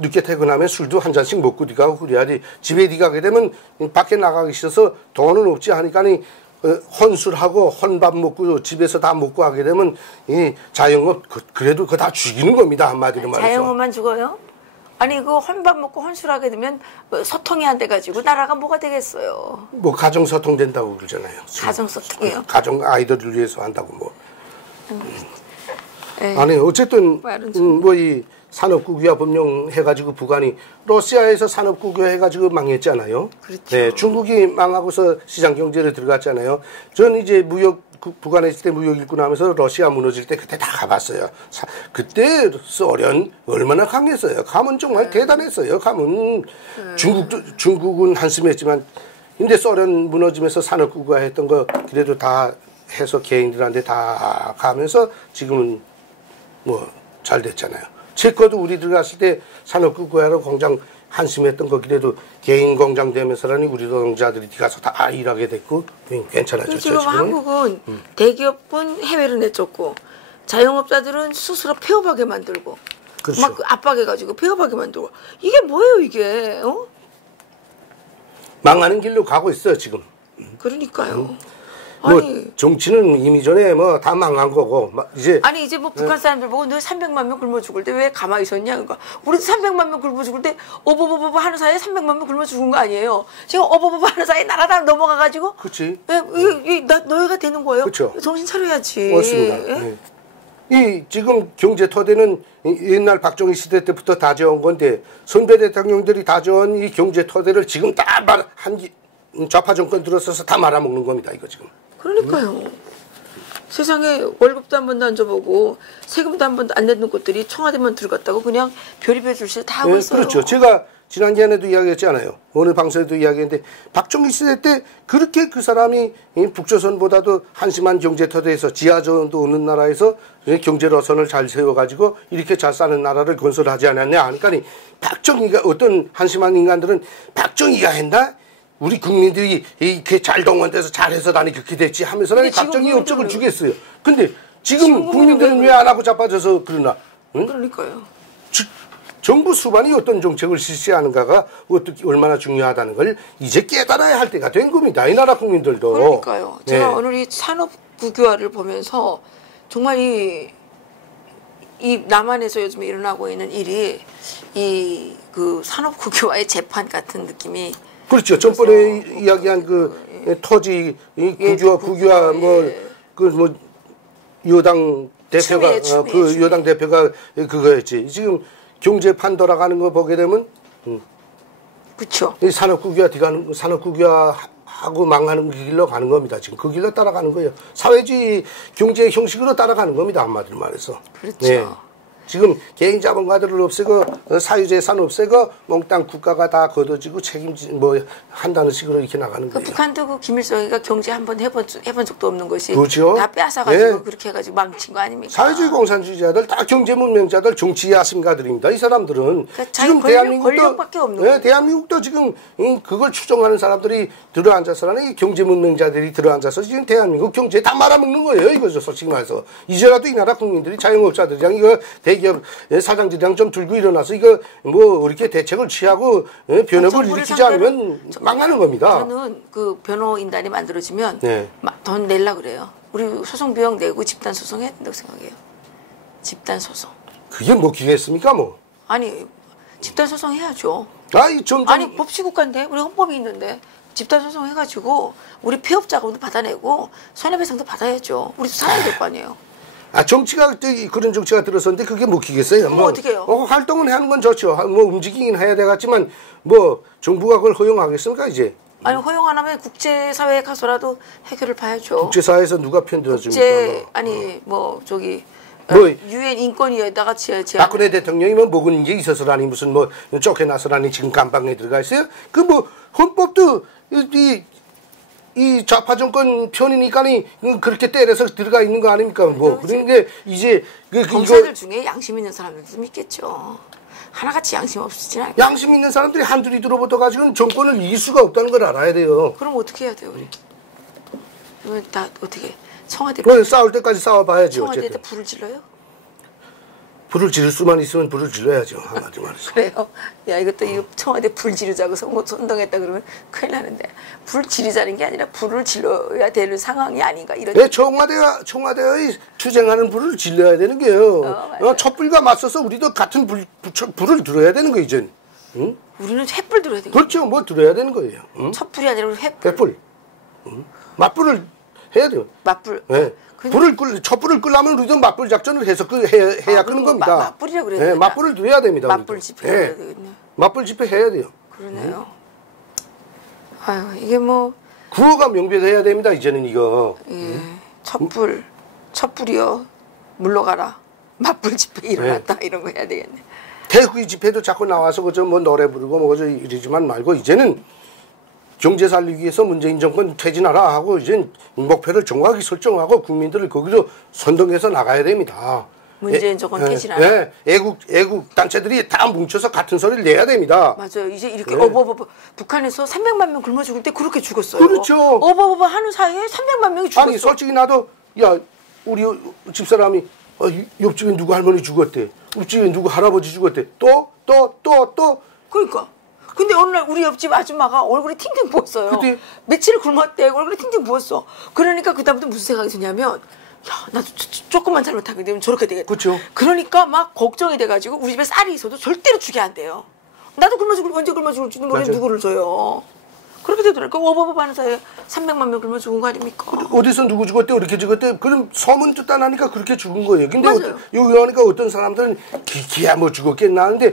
늦게 퇴근하면 술도 한 잔씩 먹고 니가 그래야지. 집에 니 가게 되면 밖에 나가기 싫어서 돈은 없지 하니까니 혼술하고 혼밥 먹고 집에서 다 먹고 하게 되면 이 자영업 그래도 그거 다 죽이는 겁니다. 한마디로 말해서. 자영업만 죽어요? 아니 그 혼밥 먹고 혼술하게 되면 소통이 안 돼가지고 나라가 뭐가 되겠어요. 뭐 가정 소통 된다고 그러잖아요. 가정 소통이요? 가정 아이들을 위해서 한다고 뭐. 아니 어쨌든 뭐 이 산업국유화 법령 해가지고 북한이 러시아에서 산업국유화 해가지고 망했잖아요. 그렇죠. 네, 중국이 망하고서 시장 경제로 들어갔잖아요. 저는 이제 북한에 있을 때 무역 일꾼하면서 러시아 무너질 때 그때 다 가봤어요. 그때 소련 얼마나 강했어요. 감은 정말 대단했어요. 감은 중국은 한심했지만 근데 소련 무너지면서 산업국유화 했던 거 그래도 다 해서 개인들한테 다 가면서 지금은 뭐 잘 됐잖아요. 체코도 우리 들어갔을 때 산업국유화로 공장 한심했던 거 그래도 개인 공장 되면서라니 우리 노동자들이 가서 다 일하게 됐고 괜찮아졌죠. 지금 한국은 대기업은 해외로 내쫓고 자영업자들은 스스로 폐업하게 만들고 그렇죠. 막 압박해가지고 폐업하게 만들고 이게 뭐예요 이게? 어? 망하는 길로 가고 있어요 지금. 그러니까요. 뭐 아니, 정치는 이미 전에 뭐 다 망한 거고 이제 뭐 북한 사람들 보고 너 300만 명 굶어 죽을 때 왜 가만히 있었냐 그러니까 우리도 300만 명 굶어 죽을 때 어버버버 하는 사이에 300만 명 굶어 죽은 거 아니에요. 지금 어버버버 하는 사이에 나라 다 넘어가가지고 그렇지. 너희가 되는 거예요. 그렇죠. 정신 차려야지. 맞습니다. 예? 이 지금 경제 토대는 옛날 박정희 시대 때부터 다져온 건데 선배 대통령들이 다져온 이 경제 토대를 지금 다 좌파 정권 들어서서 다 말아먹는 겁니다. 이거 지금. 그러니까요. 세상에 월급도 한 번도 안 줘보고 세금도 한 번도 안 내는 곳들이 청와대만 들어갔다고 그냥 별의별 줄실 다 하고 있어요. 그렇죠. 제가 지난 기간에도 이야기했잖아요. 오늘 방송에도 이야기했는데 박정희 시대 때 그렇게 그 사람이 북조선보다도 한심한 경제 터대에서 지하전도 없는 나라에서 경제 노선을 잘 세워가지고 이렇게 잘 사는 나라를 건설하지 않았냐 하니까 박정희가 어떤 한심한 인간들은 박정희가 했나? 우리 국민들이 이렇게 잘 동원돼서 잘해서 나니 그렇게 됐지 하면서는 박정희 업적을 주겠어요. 근데 지금 국민들은 왜 안 하고 자빠져서 그러나? 응? 그러니까요. 정부 수반이 어떤 정책을 실시하는가가 어떻게 얼마나 중요하다는 걸 이제 깨달아야 할 때가 된 겁니다. 이 나라 국민들도. 그러니까요. 제가 오늘 이 산업 국유화를 보면서 정말 이 남한에서 요즘 일어나고 있는 일이 이 그 산업 국유화의 재판 같은 느낌이. 그렇죠. 전번에 이야기한 그 토지 국유화 뭐 여당 대표가 그 여당 대표가 그거였지. 지금 경제판 돌아가는 거 보게 되면 그렇죠. 이 산업국유화 하고 망하는 길로 가는 겁니다. 지금 그 길로 따라가는 거예요. 사회주의 경제 형식으로 따라가는 겁니다. 한마디로 말해서. 그렇죠. 네. 지금 개인 자본가들을 없애고 사유재산 없애고 몽땅 국가가 다 걷어지고 뭐 한다는 식으로 이렇게 나가는 거예요. 북한도 그 김일성이가 경제 한번 해본 적도 없는 것이 그렇죠? 다 뺏어가지고 그렇게 해가지고 망친 거 아닙니까? 사회주의 공산주의자들 다 경제 문명자들 정치 야심가들입니다. 이 사람들은 지금 권력밖에 없는 거예요. 대한민국도 지금 그걸 추종하는 사람들이 들어앉아서라는 이 경제 문명자들이 들어앉아서 지금 대한민국 경제 다 말아먹는 거예요. 이거죠. 솔직히 말해서 이제라도 이 나라 국민들이 자영업자들이랑 이거 대기업 사장들이랑 좀 들고 일어나서 이거 뭐 이렇게 대책을 취하고 변혁을 일으키지 않으면 망하는 겁니다. 저는 그 변호인단이 만들어지면 돈 내려 그래요. 우리 소송 비용 내고 집단 소송 해야 된다고 생각해요. 집단 소송. 그게 뭐 기겠습니까 뭐? 아니 집단 소송 해야죠. 아니 법치국가인데 우리 헌법이 있는데 집단 소송 해가지고 우리 폐업 자금도 받아내고 손해배상도 받아야죠. 우리도 살아야 될 거 아니에요. 정치가 그런 정치가 들어섰는데 그게 먹히겠어요? 뭐 어떻게 해요? 활동은 하는 건 좋죠. 뭐 움직이긴 해야 되겠지만 뭐 정부가 그걸 허용하겠습니까 이제? 아니 허용 안 하면 국제사회에 가서라도 해결을 봐야죠. 국제사회에서 누가 편들어줍니까? 유엔 인권위에다가 제안. 박근혜 대통령이면 먹은 게 있어서라니 무슨 뭐 쫓겨나서라니 지금 감방에 들어가 있어요? 그 뭐 헌법도 이 좌파 정권 편이니까니 그렇게 때려서 들어가 있는 거 아닙니까? 뭐 그런 게 이제 검사들 중에 양심 있는 사람들도 좀 있겠죠. 하나같이 양심 없으진 않아요. 양심 있는 사람들이 한둘이 들어붙어 가지고는 정권을 이길 수가 없다는 걸 알아야 돼요. 그럼 어떻게 해야 돼요, 우리? 이건 다 어떻게 청와대? 싸울 때까지 싸워봐야지. 청와대에다 불을 질러요? 불을 지를 수만 있으면 불을 질러야죠. 한마디 말해서. 그래요? 야, 이것도 이거 청와대 불 지르자고 선동했다 그러면 큰일 나는데. 불 지르자는 게 아니라 불을 질러야 되는 상황이 아닌가. 이런. 네, 청와대의 투쟁하는 불을 질러야 되는 게요. 촛불과 맞서서 우리도 같은 불을 들어야 되는 거, 이젠. 응? 우리는 횃불 들어야 되는 거예요. 그렇죠. 뭐 들어야 되는 거예요. 응? 촛불이 아니라 횃불. 횃불. 응? 맞불을 해야 돼요. 맞불. 네. 촛불을 끌려면 우리도 맞불 작전을 해서 해야 끄는 겁니다. 맞불이라고 그래야 네, 되나? 맞불을 드려야 됩니다. 맞불 집회 해야 되겠네. 맞불 집회 해야 돼요. 그러네요. 아유, 이게 뭐 구호가 명백해야 됩니다. 이제는 이거. 예. 촛불이요. 물러가라. 맞불 집회 일어났다. 이런 거 해야 되겠네. 대구 집회도 자꾸 나와서 그저 뭐 노래 부르고 뭐 그저 이러지만 말고 이제는 경제 살리기 위해서 문재인 정권 퇴진하라 하고 이제 목표를 정확히 설정하고 국민들을 거기로 선동해서 나가야 됩니다. 문재인 정권 퇴진하라. 애국 단체들이 다 뭉쳐서 같은 소리를 내야 됩니다. 맞아요. 이제 이렇게 북한에서 300만 명 굶어 죽을 때 그렇게 죽었어요. 그렇죠. 하는 사이에 300만 명이 죽었어. 아니 솔직히 나도 야 우리 집사람이 옆집에 누구 할머니 죽었대. 옆집에 누구 할아버지 죽었대. 또. 그러니까. 근데 어느 날 우리 옆집 아줌마가 얼굴이 팅팅 부었어요. 그때? 며칠 굶었대. 얼굴이 팅팅 부었어. 그러니까 그다음부터 무슨 생각이 드냐면 야, 나도 조금만 잘못하게 되면 저렇게 되겠다. 그렇죠. 그러니까 막 걱정이 돼가지고 우리 집에 쌀이 있어도 절대로 주게 안 돼요. 나도 언제 굶어 죽을지 누구를 줘요. 그렇게 되더라고요. 어버버 하는 사이에 300만 명 굶어 죽은 거 아닙니까? 어디서 누구 죽었대, 이렇게 죽었대. 그럼 소문 듣다 나니까 그렇게 죽은 거예요. 근데 여기 오니까 어떤 사람들은 기야 뭐 죽었겠나 하는데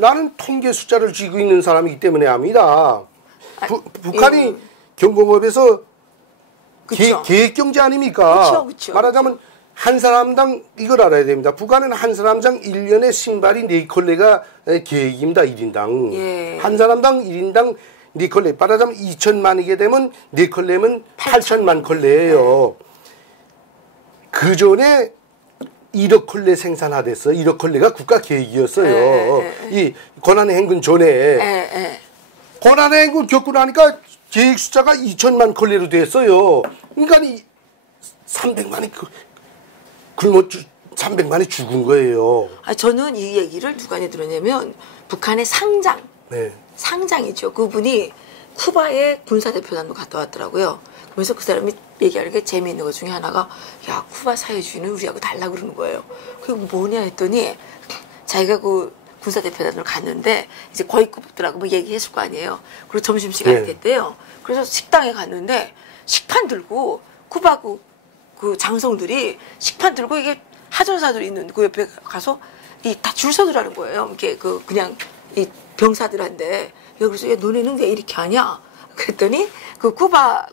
나는 통계 숫자를 쥐고 있는 사람이기 때문에 압니다. 북한이 경공업에서 계획경제 아닙니까? 그쵸. 말하자면 한 사람당 이걸 알아야 됩니다. 북한은 한 사람당 1년에 신발이 4컬레가 계획입니다. 1인당. 예. 한 사람당 1인당 4컬레. 말하자면 2천만이게 되면 4컬레면 8천만 컬레예요. 그 전에 1억 컬레 생산하댔어. 1억 컬레가 국가 계획이었어요. 이 고난의 행군 전에. 고난의 행군 겪고 나니까 계획 숫자가 2천만 컬레로 됐어요. 그러니까 300만이 300만이 죽은 거예요. 저는 이 얘기를 누가 들었냐면 북한의 상장이죠. 그분이 쿠바에 군사대표단으로 갔다 왔더라고요. 그래서 그 사람이 얘기하는 게 재미있는 것 중에 하나가 야 쿠바 사회주의는 우리하고 달라 그러는 거예요. 그게 뭐냐 했더니 자기가 그 군사대표단으로 갔는데 이제 거위급들하고 뭐 얘기했을 거 아니에요. 그리고 점심시간이 됐대요. 그래서 식당에 갔는데 식판 들고 쿠바 그 장성들이 식판 들고 이게 하전사들 있는 그 옆에 가서 다 줄 서더라는 거예요. 이렇게 그냥 이 병사들한테. 그래서 야, 너네는 왜 이렇게 하냐? 그랬더니 그 쿠바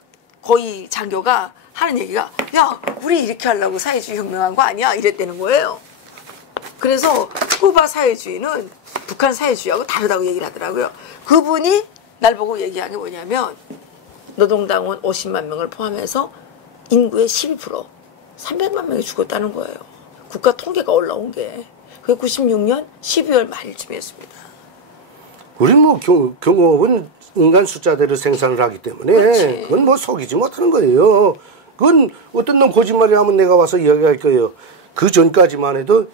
거의 장교가 하는 얘기가 야 우리 이렇게 하려고 사회주의 혁명한 거 아니야? 이랬다는 거예요. 그래서 쿠바 사회주의는 북한 사회주의하고 다르다고 얘기를 하더라고요. 그분이 날 보고 얘기한 게 뭐냐면 노동당원 50만 명을 포함해서 인구의 12% 300만 명이 죽었다는 거예요. 국가 통계가 올라온 게. 그게 96년 12월 말쯤이었습니다. 우리 뭐 경공업은 인간 숫자대로 생산을 하기 때문에 그렇지. 그건 뭐 속이지 못하는 거예요. 그건 어떤 놈 거짓말이 하면 내가 와서 이야기할 거예요. 그 전까지만 해도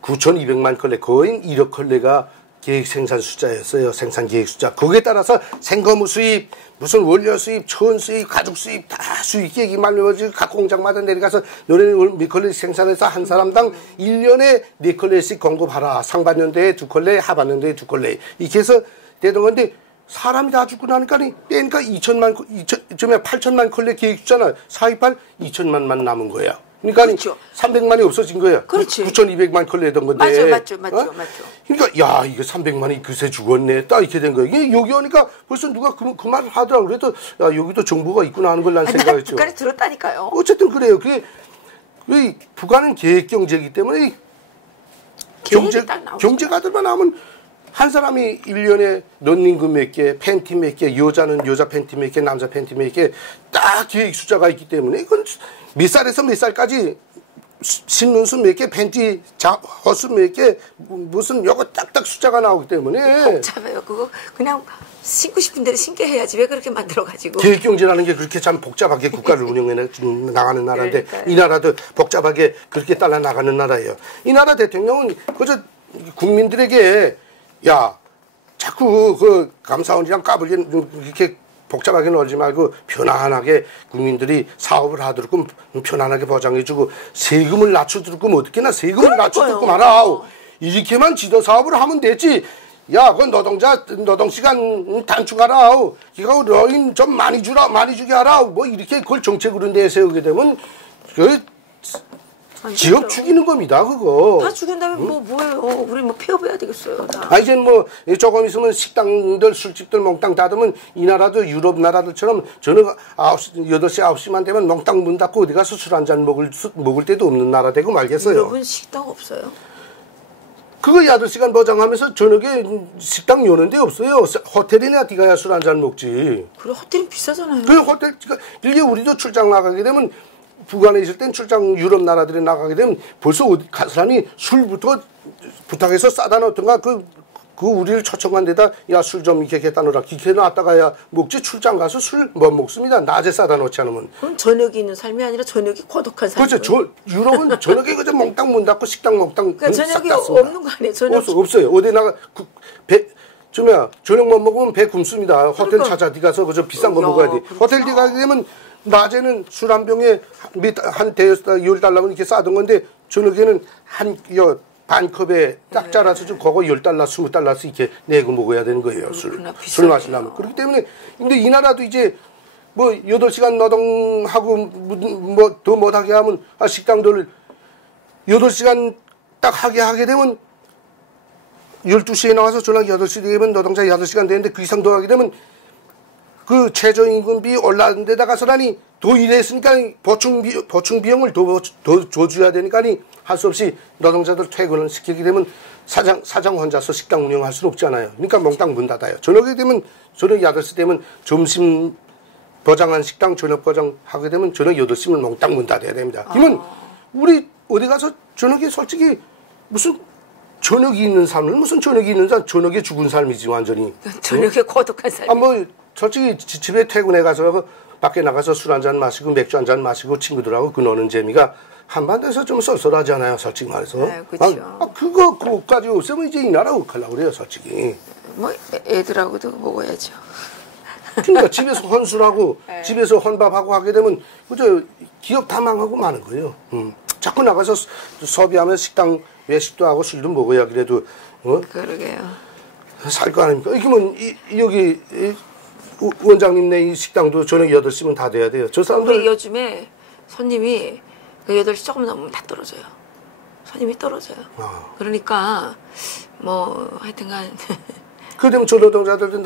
9,200만 컬레 거의 1억 컬레가 계획 생산 숫자였어요. 생산 계획 숫자. 거기에 따라서 생거무 수입, 무슨 원료 수입, 천 수입, 가죽 수입 다 수입 계획이 말려가지고 각 공장마다 내려가서 너네는 몇 컬레 생산해서 한 사람당 1년에 4컬레씩 공급하라. 상반년도에 2컬레, 하반년도에 2컬레. 이렇게 해서 되던 건데 사람이 다 죽고 나니까 빼니까 8천만 컬레 계획 숫자나 428 2천만만 남은 거야. 그러니까 그렇죠. 300만이 없어진 거야. 그렇지. 9,200만 컬내던 건데. 맞죠. 그러니까 야 이거 300만이 그새 죽었네. 딱 이렇게 된 거야. 이게 여기 오니까 벌써 누가 그 말을 하더라고. 그래도 야 여기도 정보가 있구나 하는 걸 난 생각했죠. 북한에 들었다니까요. 어쨌든 그래요. 그게 북한은 계획 경제이기 때문에 경제가들만 하면 한 사람이 1년에 런닝구 몇 개, 팬티 몇 개, 여자는 여자 팬티 몇 개, 남자 팬티 몇 개, 딱 계획 숫자가 있기 때문에 이건 몇 살에서 몇 살까지 신는 수 몇 개, 팬티 허수 몇 개, 무슨 요거 딱딱 숫자가 나오기 때문에 복잡해요. 그거 그냥 신고 싶은 대로 신게 해야지 왜 그렇게 만들어가지고. 계획 경제라는 게 그렇게 참 복잡하게 국가를 운영해 나가는 나라인데 이 나라도 복잡하게 그렇게 따라 나가는 나라예요. 이 나라 대통령은 그저 국민들에게 야 자꾸 그 감사원이랑 까불게 이렇게 복잡하게 놀지 말고 편안하게 국민들이 사업을 하도록 편안하게 보장해주고 세금을 낮춰주고 어떻게나 세금을 낮춰주고 말아. 이렇게만 지도 사업을 하면 되지. 야, 그 노동시간 단축하라. 이거 러인 좀 많이 주게 하라. 뭐 이렇게 그걸 정책으로 내세우게 되면 그 기업 죽이는 겁니다, 그거. 다 죽인 다음에 뭐예요? 우리 폐업해야 되겠어요, 다. 아, 이제 조금 있으면 식당들, 술집들 몽땅 닫으면 이 나라도 유럽 나라들처럼 저녁 8시, 9시만 되면 몽땅 문 닫고 어디 가서 술 한잔 먹을 때도 없는 나라 되고 말겠어요. 유럽은 식당 없어요? 그거 8시간 보장하면서 저녁에 식당 여는 데 없어요. 호텔이나 어디 가야 술 한잔 먹지. 그래, 호텔은 비싸잖아요. 그 호텔, 이게 우리도 출장 나가게 되면 북한에 있을 땐 출장 유럽 나라들에 나가게 되면 벌써 어디 가서라니 술부터 부탁해서 싸다 놓던가 그 우리를 초청한 데다 야 술 좀 이렇게 갖다 놓으라. 기계 놨다가야 먹지 출장 가서 술 못 먹습니다. 낮에 싸다 놓지 않으면. 그럼 저녁이 있는 삶이 아니라 저녁이 고독한 삶. 그렇죠. 유럽은 저녁에 그저 몽땅 문 닫고 식당 몽땅 그러니까 저녁이 없는 거 아니에요? 저녁 없어요. 어디 나가 저녁 못 먹으면 배 굶습니다. 호텔 그러니까. 찾아 어디 가서 그저 비싼 거 먹어야 돼. 호텔 데 가게 되면 낮에는 술 한 병에 한 대여섯 10달러면 이렇게 싸던 건데 저녁에는 반 컵에 딱 잘라서 좀 그거 10달러, 20달러씩 이렇게 내고 먹어야 되는 거예요. 술 마시려면. 그렇기 때문에 근데 이 나라도 이제 8시간 노동하고 더 못하게 하면 식당들 8시간 딱 하게 되면 12시에 나와서 저녁 8시 되면 노동자 8시간 되는데 그 이상 더 하게 되면 그 최저임금비 올라간 데다 가서라니 더 일했으니까 보충 비용을 더 줘줘야 되니까 할 수 없이 노동자들 퇴근을 시키게 되면 사장 혼자서 식당 운영할 수는 없잖아요. 그러니까 몽땅 문 닫아요. 저녁 8시 되면 점심 보장한 식당 저녁 보장하게 되면 저녁 8시면 몽땅 문 닫아야 됩니다. 그러면 우리 어디 가서 저녁에 솔직히 무슨 저녁이 있는 삶은 무슨 저녁이 있는 삶, 저녁에 죽은 삶이지 완전히. 저녁에 고독한 삶. 솔직히 집에 퇴근해 가서 밖에 나가서 술 한잔 마시고 맥주 한잔 마시고 친구들하고 노는 재미가 한반도에서 좀 쏠쏠하잖아요, 솔직히 말해서. 네, 그렇죠. 그거까지 없으면 이제 이 나라 어떡하려고 그래요, 솔직히. 애들하고도 먹어야죠. 그러니까 집에서 혼술하고 집에서 혼밥하고 하게 되면 그저 기업 다 망하고 마는 거예요. 자꾸 나가서 소비하면 식당 외식도 하고 술도 먹어야 그래도 그러게요. 살 거 아닙니까? 그러면 여기 원장님네 이 식당도 저녁 8시면 다 돼야 돼요. 저 사람들 우리 요즘에 손님이 8시 조금 넘으면 다 떨어져요. 손님이 떨어져요. 그러니까 하여튼간 그러면 저 노동자들도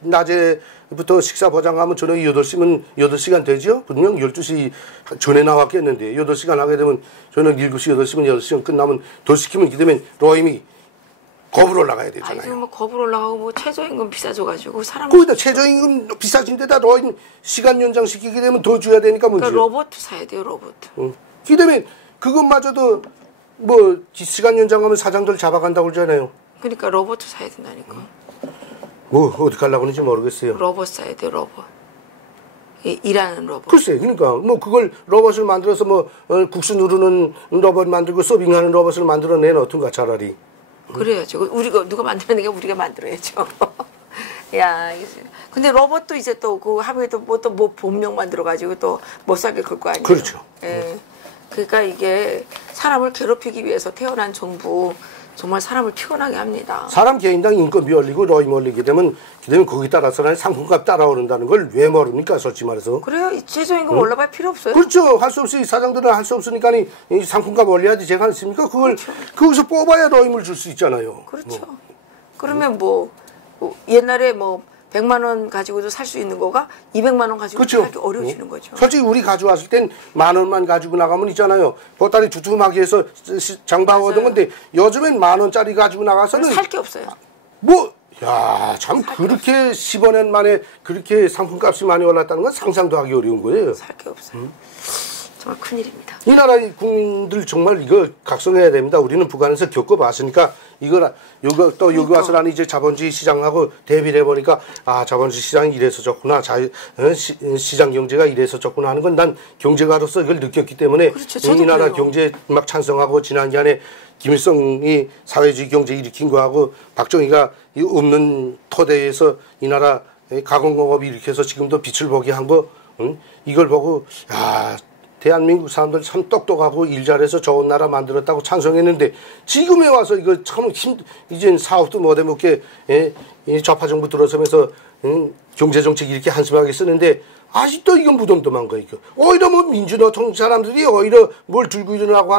낮에부터 식사 보장하면 저녁 8시면 8시간 되죠? 분명 12시 전에 나왔겠는데 8시간 하게 되면 저녁 7시, 8시면 8시간 끝나면 더 시키면 이렇게 되면 로임이 겁을 올라가야 되잖아요. 지금 겁을 올라가고 최저임금 비싸져가지고 사람. 거기다 최저임금 비싸진 데다 로임 시간 연장시키게 되면 더 줘야 되니까 문제예요. 그러니까 로봇 사야 돼요, 로봇. 그다음에 그것마저도 시간 연장하면 사장들 잡아간다고 그러잖아요. 그러니까 로봇 사야 된다니까. 어떻게 하려고 하는지 모르겠어요. 로봇 사야 돼요, 로봇. 일하는 로봇. 글쎄, 그러니까 그걸 로봇을 만들어서 국수 누르는 로봇 만들고 서빙하는 로봇을 만들어내는 어떤가 차라리. 그래야죠. 우리가 누가 만드는 게 우리가 만들어야죠. 야, 근데 로봇도 이제 또 하루에도 본명 만들어가지고 또 못 살게 걸 거 아니에요. 그렇죠. 예. 그러니까 이게 사람을 괴롭히기 위해서 태어난 정부 정말 사람을 피곤하게 합니다. 사람 개인당 인건비 올리고 노임 올리게 되면 거기 따라서는 상품값 따라오른다는 걸 왜 모릅니까? 솔직히 말해서. 그래요? 최저임금 올라갈 필요 없어요? 그렇죠. 할 수 없이 사장들은 할 수 없으니까 이 상품값 올려야지 제가 않습니까? 그걸 그렇죠. 거기서 뽑아야 노임을 줄 수 있잖아요. 그렇죠. 그러면 뭐 옛날에 뭐 100만 원 가지고도 살 수 있는 거가 200만 원 가지고 그렇죠. 살기 어려워지는 거죠. 솔직히 우리 가져왔을 땐 10,000원만 가지고 나가면 있잖아요. 보따리 두툼하게 해서 장바오던 건데 요즘엔 10,000원짜리 가지고 나가서는 살 게 없어요. 참 그렇게 15년 만에 그렇게 상품값이 많이 올랐다는 건 상상도 하기 어려운 거예요. 살 게 없어요. 정말 큰일입니다. 이 나라 국민들 정말 이거 각성해야 됩니다. 우리는 북한에서 겪어봤으니까 이거 또 여기 와서 나는 이제 자본주의 시장하고 대비를 해보니까 자본주의 시장이 이래서 좋구나. 시장 경제가 이래서 좋구나 하는 건 난 경제가로서 이걸 느꼈기 때문에 그렇죠. 이 나라 그래요. 경제 막 찬성하고 지난번에 김일성이 사회주의 경제 일으킨 거하고 박정희가 이 없는 토대에서 이 나라 가공공업이 일으켜서 지금도 빛을 보게 한 거 이걸 보고 대한민국 사람들 참 똑똑하고 일 잘해서 좋은 나라 만들었다고 찬성했는데 지금에 와서 이거 참 이젠 사업도 못해 먹게 좌파 정부 들어서면서 경제정책 이렇게 한심하게 쓰는데 아직도 이건 무덤덤한 거예요. 오히려 뭐 민주노총 사람들이 오히려 뭘 들고 일어나고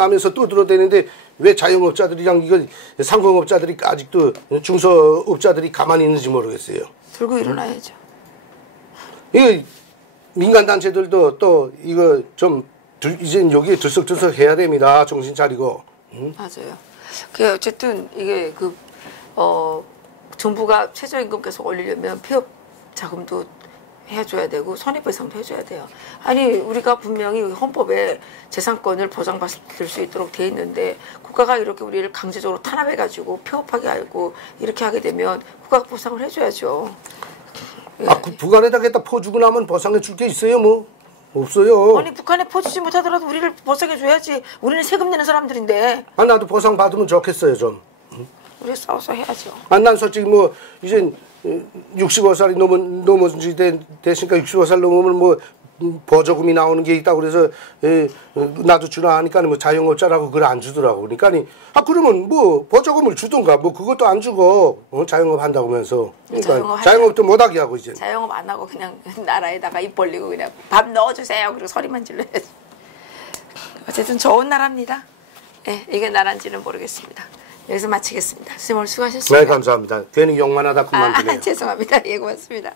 하면서 또 들어대는데 왜 자영업자들이랑 이걸 상공업자들이 아직도 중소업자들이 가만히 있는지 모르겠어요. 들고 일어나야죠. 이거 민간단체들도 또 이거 좀 이제 여기에 들썩들썩 해야 됩니다. 정신 차리고. 맞아요. 그 어쨌든 이게 정부가 최저임금 계속 올리려면 폐업 자금도 해줘야 되고 손해배상도 해줘야 돼요. 아니 우리가 분명히 헌법에 재산권을 보장받을 수 있도록 돼 있는데 국가가 이렇게 우리를 강제적으로 탄압해가지고 폐업하게 하고 이렇게 하게 되면 국가가 보상을 해줘야죠. 북한에다가 퍼주고 나면 보상해 줄 게 있어요, 뭐? 없어요. 아니 북한에 퍼주지 못하더라도 우리를 보상해 줘야지. 우리는 세금 내는 사람들인데. 나도 보상 받으면 좋겠어요, 좀. 우리 싸워서 해야죠. 난 솔직히 뭐 이제 65살이 넘어지 되시니까 65살 넘으면 뭐 보조금이 나오는 게 있다고 그래서 나도 주라 하니까 뭐 자영업자라고 그걸 안 주더라고. 그러니까 그러면 뭐 보조금을 주던가 뭐 그것도 안 주고 자영업 한다고 하면서 그러니까 자영업도 못하게 하고 이제 자영업 안 하고 그냥 나라에다가 입 벌리고 그냥 밥 넣어주세요 그리고 소리만 질러야지. 어쨌든 좋은 나라입니다. 네, 이게 나라인지는 모르겠습니다. 여기서 마치겠습니다. 선생님 오늘 수고하셨습니다. 네, 감사합니다. 괜히 욕만 하다 그만두네요. 죄송합니다. 예, 고맙습니다.